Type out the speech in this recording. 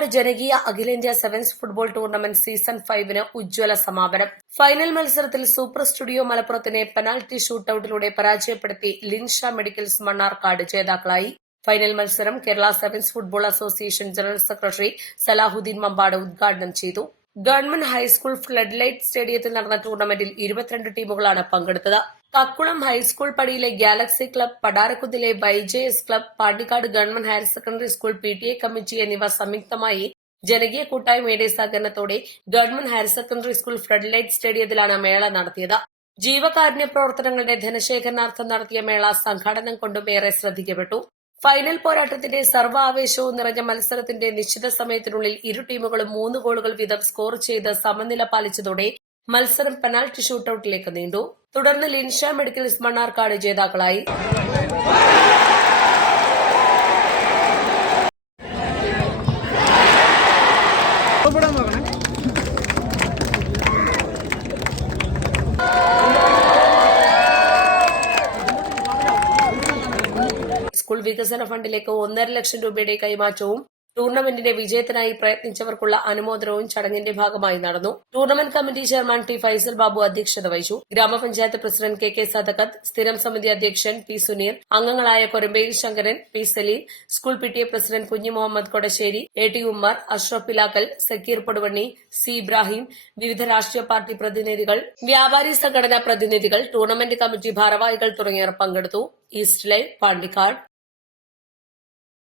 പാണ്ടിക്കാട് ജനകീയ അഖിലേന്ത്യാ sevens football tournament season 5 ഉജ്ജ്വല സമാപനം. ഫൈനൽ മത്സരത്തിൽ സൂപ്പർ സ്റ്റുഡിയോ മലപ്പുറത്തിനെ പെനാൽറ്റി ഷൂട്ടൌട്ടിലൂടെ പരാജയപ്പെടുത്തി ലിൻഷ മെഡിക്കൽസ് മണ്ണാർക്കാട് ജേതാക്കളായി. ഫൈനൽ മത്സരം Kerala sevens football association general secretary Salahuddin Mambad ഉദ്ഘാടനം ചെയ്തു. ഗവൺമെന്റ് ഹൈസ്കൂൾ ഫ്ലഡ് ലൈറ്റ് സ്റ്റേഡിയത്തിൽ നടന്ന ടൂർണമെന്റിൽ 22 ടീമുകളാണ് പങ്കെടുത്തത്. കക്കുളം ഹൈസ്കൂൾ പടിയിലെ ഗാലക്സി ക്ലബ്, പടാരക്കുന്നിലെ ബൈജെഎസ് club, Pandikkad government higher secondary school PTA committee എന്നിവ സംയുക്തമായി ജനകീയ കൂട്ടായ്മയുടെ സഹകരണത്തോടെ government higher secondary school flood light സ്റ്റേഡിയത്തിലാണ് മേള നടത്തിയത്. ജീവകാരുണ്യ പ്രവർത്തനങ്ങളുടെ ധനശേഖരണാർത്ഥം നടത്തിയ മേള സംഘാടനം കൊണ്ടും ഏറെ ശ്രദ്ധിക്കപ്പെട്ടു. ഫൈനൽ പോരാട്ടത്തിന്റെ സർവ്വാവേശവും നിറഞ്ഞ മത്സരത്തിന്റെ നിശ്ചിത സമയത്തിനുള്ളിൽ ഇരു ടീമുകളും 3 ഗോളുകൾ വീതം സ്കോർ ചെയ്ത് സമനില പാലിച്ചതോടെ മത്സരം പെനാൽറ്റി ഷൂട്ടൌട്ടിലേക്ക് നീണ്ടു. തുടർന്ന് ലിൻഷ മെഡിക്കൽസ് മണ്ണാർക്കാട് ജേതാക്കളായി. സ്കൂൾ വികസന ഫണ്ടിലേക്ക് 1.5 ലക്ഷം രൂപയുടെ കൈമാറ്റവും ടൂർണമെന്റിന്റെ വിജയത്തിനായി പ്രയത്നിച്ചവർക്കുള്ള അനുമോദനവും ചടങ്ങിന്റെ ഭാഗമായി നടന്നു. Tournament committee chairman T Faisal Babu അധ്യക്ഷത വഹിച്ചു. ഗ്രാമപഞ്ചായത്ത് പ്രസിഡന്റ് കെ സദക്കത്ത്, സ്ഥിരം സമിതി അധ്യക്ഷൻ പി സുനീർ, അംഗങ്ങളായ Korambery Shankaran, P Saleem, school PTA president Kunhi Muhammad Kodassery, AT Ummer, Ashraf Pilakkal, Zakir Paduvanni, C Ibrahim, വിവിധ രാഷ്ട്രീയ പാർട്ടി പ്രതിനിധികൾ, വ്യാപാരി സംഘടനാ പ്രതിനിധികൾ, ടൂർണമെന്റ് കമ്മിറ്റി ഭാരവാഹികൾ തുടങ്ങിയവർ പങ്കെടുത്തു. East live, Pandikkad.